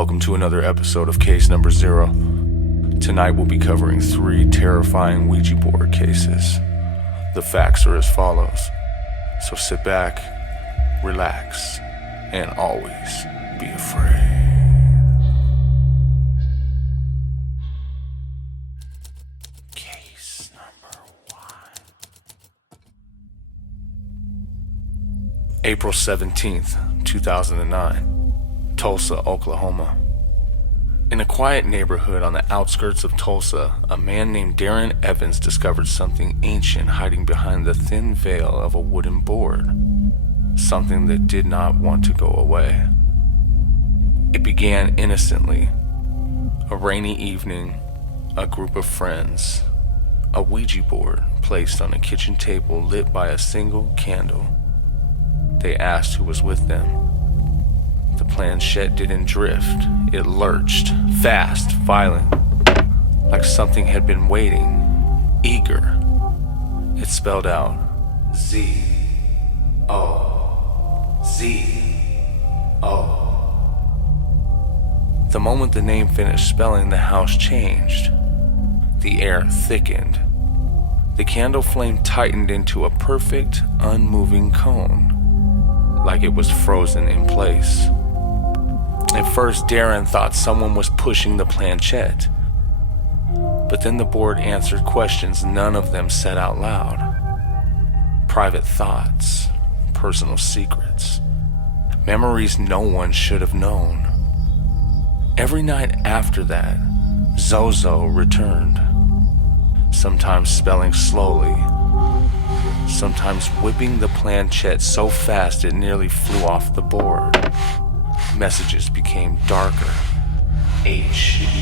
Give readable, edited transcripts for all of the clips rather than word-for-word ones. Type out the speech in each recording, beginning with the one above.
Welcome to another episode of Case Number Zero. Tonight we'll be covering 3 terrifying Ouija board cases. The facts are as follows, so sit back, relax, and always be afraid. Case number 1. April 17th, 2009. Tulsa, Oklahoma. In a quiet neighborhood on the outskirts of Tulsa, a man named Darren Evans discovered something ancient hiding behind the thin veil of a wooden board, something that did not want to go away. It began innocently. A rainy evening, a group of friends, a Ouija board placed on a kitchen table lit by a single candle. They asked who was with them. The planchette didn't drift. It lurched, fast, violent, like something had been waiting, eager. It spelled out Z-O-Z-O. The moment the name finished spelling, the house changed. The air thickened. The candle flame tightened into a perfect, unmoving cone, like it was frozen in place. At first, Darren thought someone was pushing the planchette, but then the board answered questions none of them said out loud. Private thoughts, personal secrets, memories no one should have known. Every night after that, Zozo returned, sometimes spelling slowly, sometimes whipping the planchette so fast it nearly flew off the board. Messages became darker. HURTPAINHELL.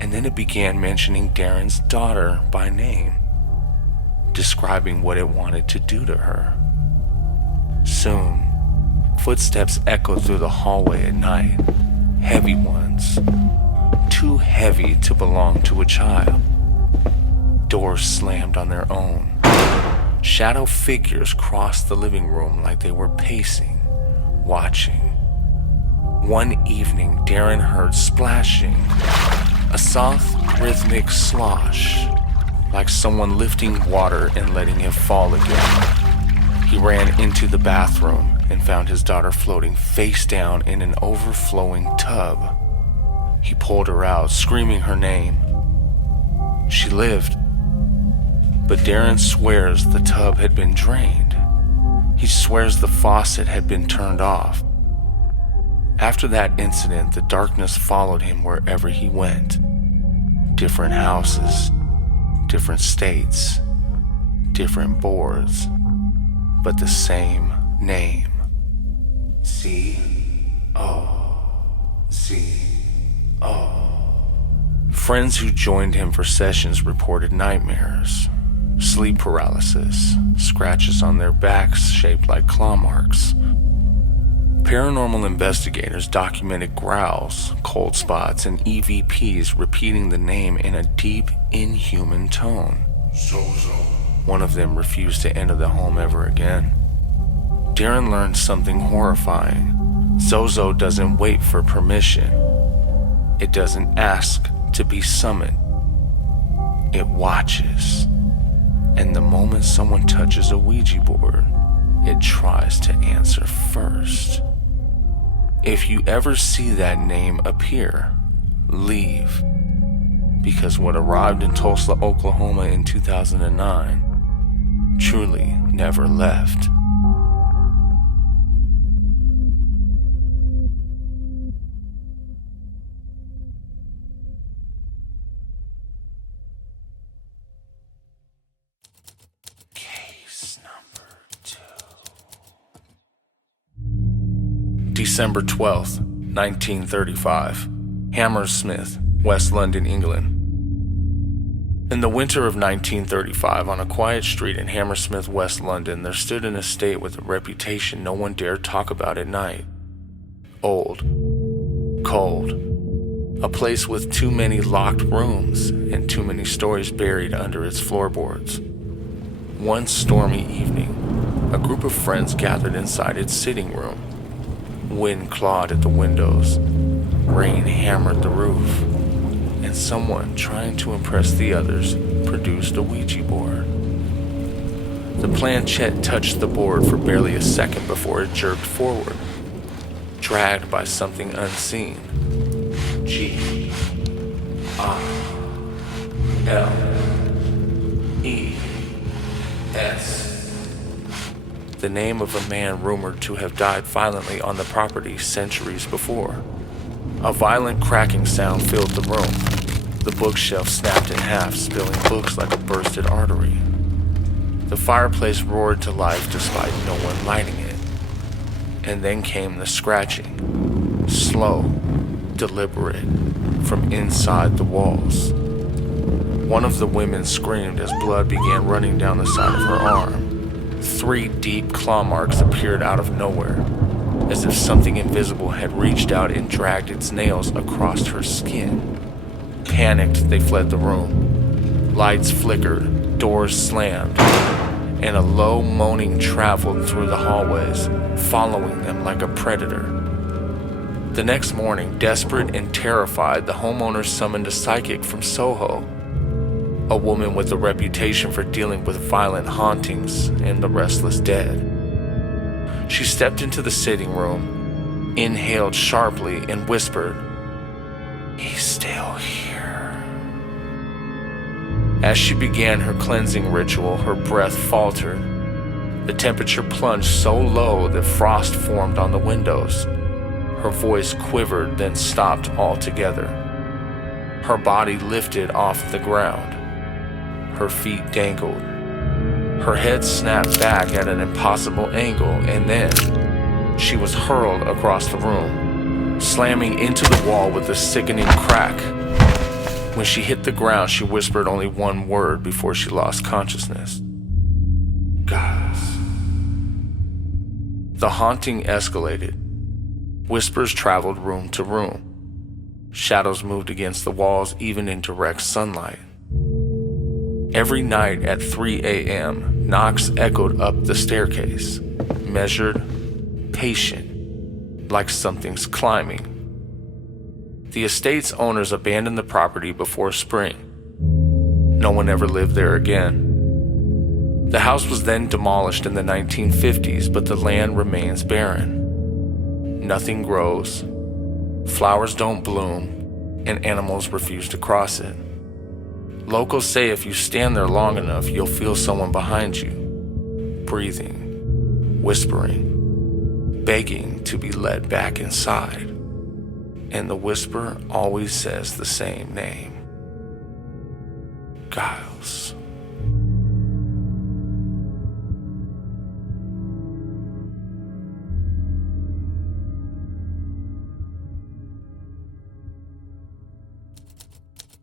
And then it began mentioning Darren's daughter by name, describing what it wanted to do to her. Soon, footsteps echoed through the hallway at night, heavy ones, too heavy to belong to a child. Doors slammed on their own. Shadow figures crossed the living room like they were pacing, watching. One evening, Darren heard splashing, a soft, rhythmic slosh, like someone lifting water and letting it fall again. He ran into the bathroom and found his daughter floating face down in an overflowing tub. He pulled her out, screaming her name. She lived, but Darren swears the tub had been drained. He swears the faucet had been turned off. After that incident, the darkness followed him wherever he went. Different houses, different states, different boards, but the same name. Z-O-Z-O. Friends who joined him for sessions reported nightmares, sleep paralysis, scratches on their backs shaped like claw marks. Paranormal investigators documented growls, cold spots, and EVPs repeating the name in a deep, inhuman tone. Zozo. One of them refused to enter the home ever again. Darren learned something horrifying. Zozo doesn't wait for permission. It doesn't ask to be summoned. It watches. And the moment someone touches a Ouija board, it tries to answer first. If you ever see that name appear, leave. Because what arrived in Tulsa, Oklahoma in 2009 truly never left. Case number 2. December 12th, 1935. Hammersmith, West London, England. In the winter of 1935, on a quiet street in Hammersmith, West London, there stood an estate with a reputation no one dared talk about at night. Old, cold, A place with too many locked rooms and too many stories buried under its floorboards. One stormy evening, a group of friends gathered inside its sitting room. Wind clawed at the windows, rain hammered the roof, and someone trying to impress the others produced a Ouija board. The planchette touched the board for barely a second before it jerked forward, dragged by something unseen. G-I-L-E-S. The name of a man rumored to have died violently on the property centuries before. A violent cracking sound filled the room. The bookshelf snapped in half, spilling books like a bursted artery. The fireplace roared to life despite no one lighting it. And then came the scratching, slow, deliberate, from inside the walls. One of the women screamed as blood began running down the side of her arm. 3 deep claw marks appeared out of nowhere, as if something invisible had reached out and dragged its nails across her skin. Panicked, they fled the room. Lights flickered, doors slammed, and a low moaning traveled through the hallways, following them like a predator. The next morning, desperate and terrified, the homeowners summoned a psychic from Soho, a woman with a reputation for dealing with violent hauntings and the restless dead. She stepped into the sitting room, inhaled sharply, and whispered, "He's still here." As she began her cleansing ritual, her breath faltered. The temperature plunged so low that frost formed on the windows. Her voice quivered, then stopped altogether. Her body lifted off the ground. Her feet dangled. Her head snapped back at an impossible angle, and then she was hurled across the room, slamming into the wall with a sickening crack. When she hit the ground, she whispered only one word before she lost consciousness. "Guys." The haunting escalated. Whispers traveled room to room. Shadows moved against the walls, even in direct sunlight. Every night at 3 a.m., knocks echoed up the staircase, measured, patient, like something's climbing. The estate's owners abandoned the property before spring. No one ever lived there again. The house was then demolished in the 1950s, but the land remains barren. Nothing grows, flowers don't bloom, and animals refuse to cross it. Locals say if you stand there long enough, you'll feel someone behind you, breathing, whispering, begging to be led back inside. And the whisper always says the same name: Giles.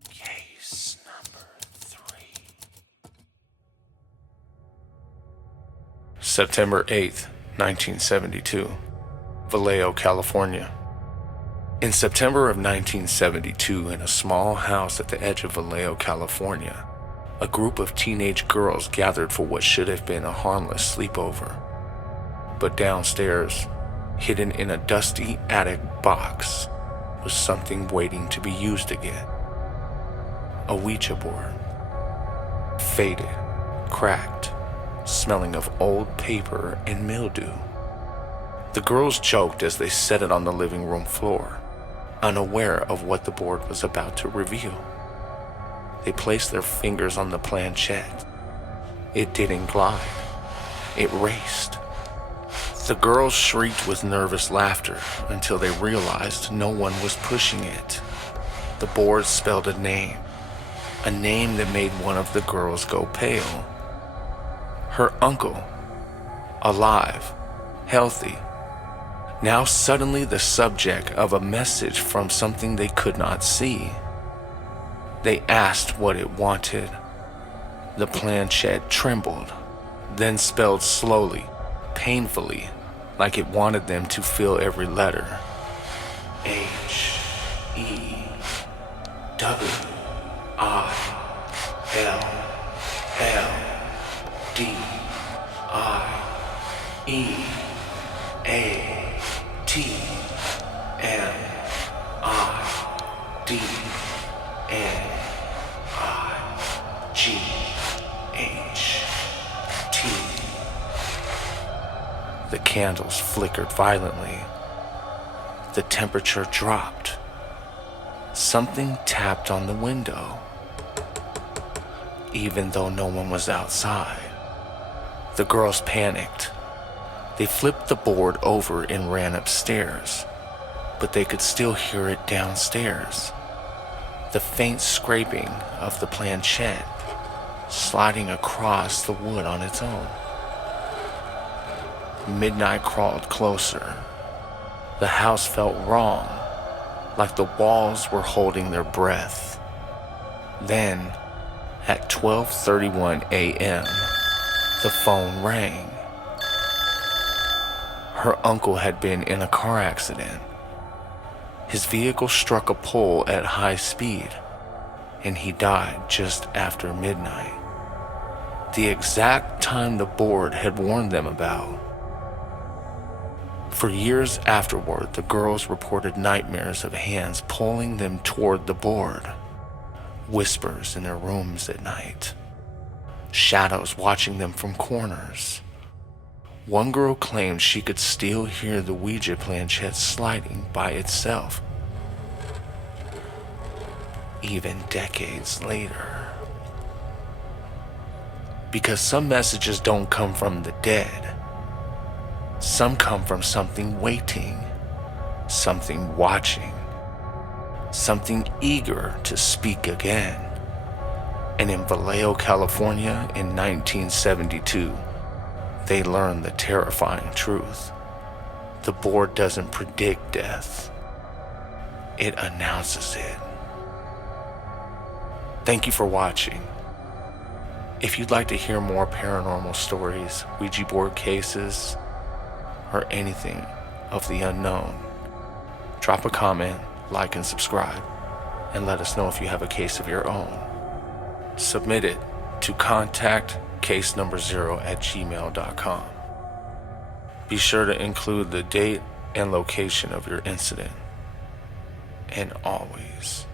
Case number 3. September 8th, 1972, Vallejo, California. In September of 1972, in a small house at the edge of Vallejo, California, a group of teenage girls gathered for what should have been a harmless sleepover. But downstairs, hidden in a dusty attic box, was something waiting to be used again. A Ouija board. Faded, cracked, smelling of old paper and mildew. The girls joked as they set it on the living room floor, unaware of what the board was about to reveal. They placed their fingers on the planchette. It didn't glide. It raced. The girls shrieked with nervous laughter until they realized no one was pushing it. The board spelled a name that made one of the girls go pale. Her uncle, alive, healthy, now suddenly the subject of a message from something they could not see. They asked what it wanted. The planchette trembled, then spelled slowly, painfully, like it wanted them to feel every letter. H-E-S. The candles flickered violently. The temperature dropped. Something tapped on the window, even though no one was outside. The girls panicked. They flipped the board over and ran upstairs, but they could still hear it downstairs. The faint scraping of the planchette sliding across the wood on its own. Midnight crawled closer. The house felt wrong, like the walls were holding their breath. Then, at 12:31 a.m., the phone rang. Her uncle had been in a car accident. His vehicle struck a pole at high speed, and he died just after midnight, the exact time the board had warned them about. For years afterward, the girls reported nightmares of hands pulling them toward the board, whispers in their rooms at night, shadows watching them from corners. One girl claimed she could still hear the Ouija planchette sliding by itself, even decades later. Because some messages don't come from the dead. Some come from something waiting, something watching, something eager to speak again. And in Vallejo, California in 1972, they learned the terrifying truth. The board doesn't predict death. It announces it. Thank you for watching. If you'd like to hear more paranormal stories, Ouija board cases, or anything of the unknown, drop a comment, like, and subscribe, and let us know if you have a case of your own. Submit it to ContactCaseNumberZero@gmail.com. Be sure to include the date and location of your incident. And always